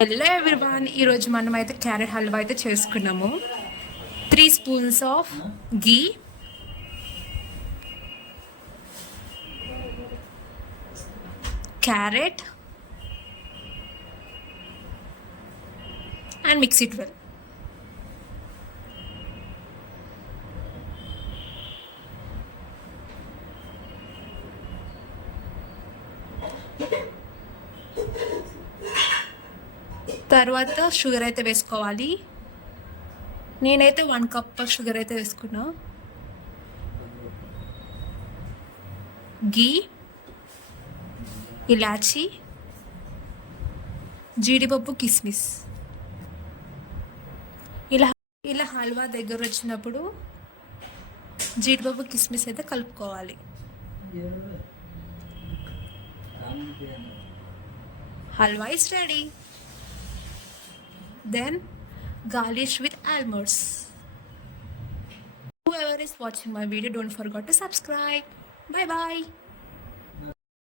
Hello everyone, ఈరోజు మనం అయితే క్యారెట్ హల్వా అయితే చేసుకున్నాము. 3 spoons of ghee, carrot and mix it well. తర్వాత షుగర్ అయితే వేసుకోవాలి. నేనైతే 1 కప్ షుగర్ అయితే వేసుకున్నా. గీ, ఇలాచి, జీడిపప్పు, కిస్మిస్. ఇలా ఇలా హల్వా దగ్గర వచ్చినప్పుడు జీడిపప్పు కిస్మిస్ అయితే కలుపుకోవాలి. Halwa is ready. Then garnish with almonds. Whoever is watching my video, don't forget to subscribe. Bye bye.